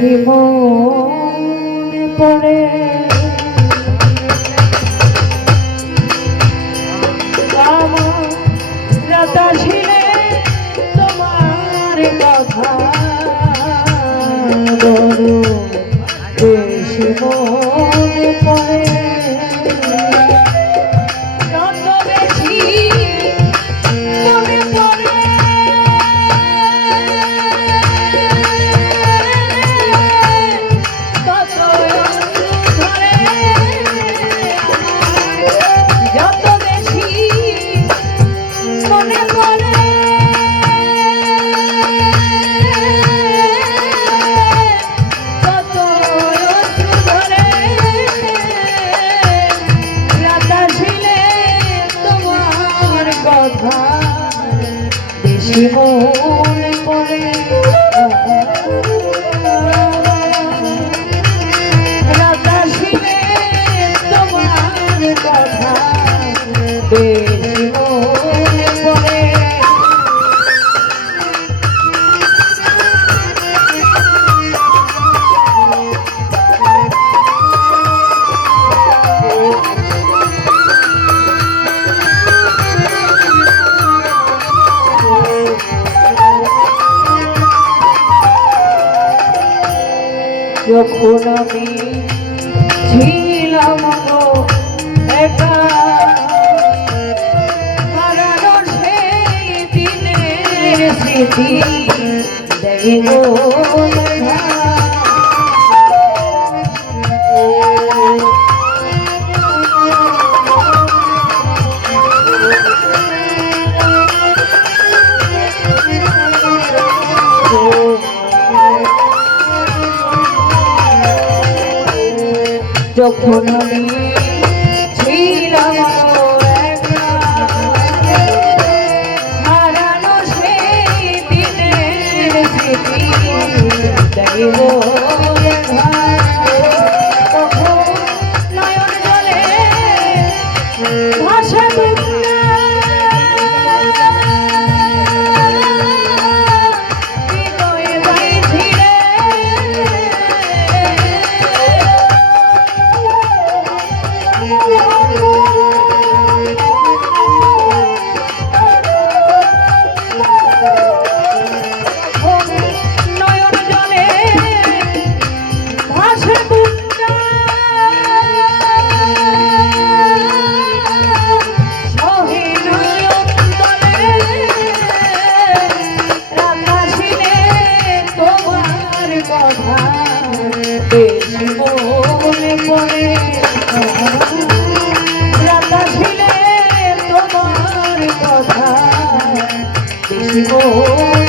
মন দেবো যখন আমি ছিলাম তো একা। কারণ সেই দিনে দেব তখন ও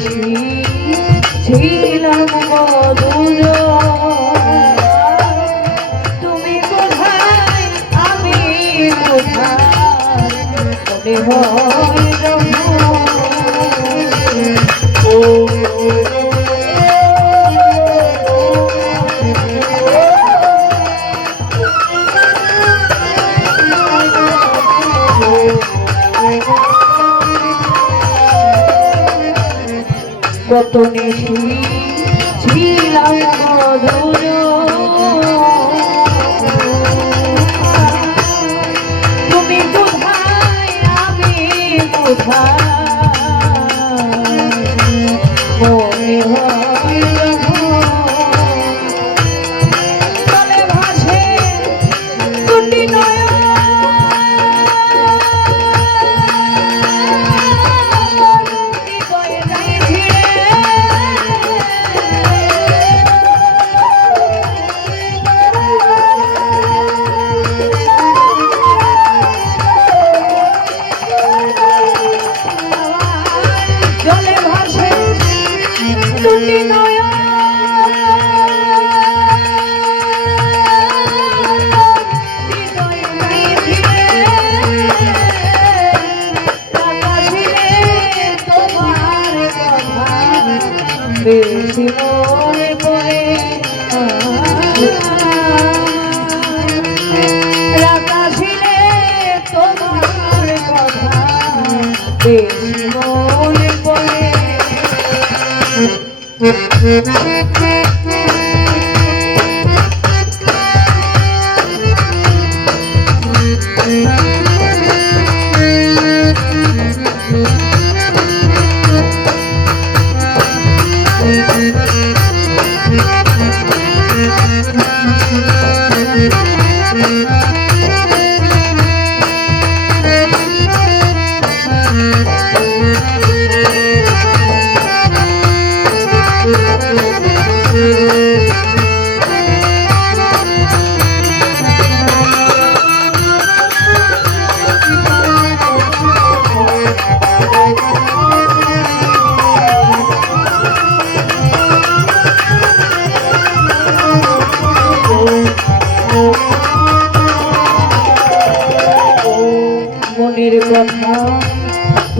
ভালোবাসি ছিলাম তুমি কোথায়? আমি কোথায়? Thank you.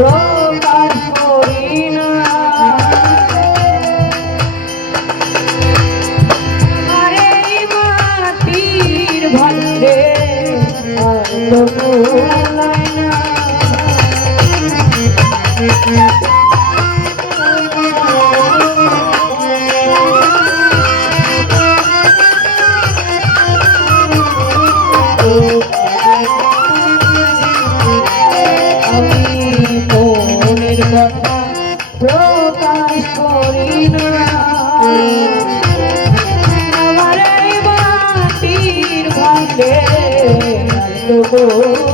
Bro. গো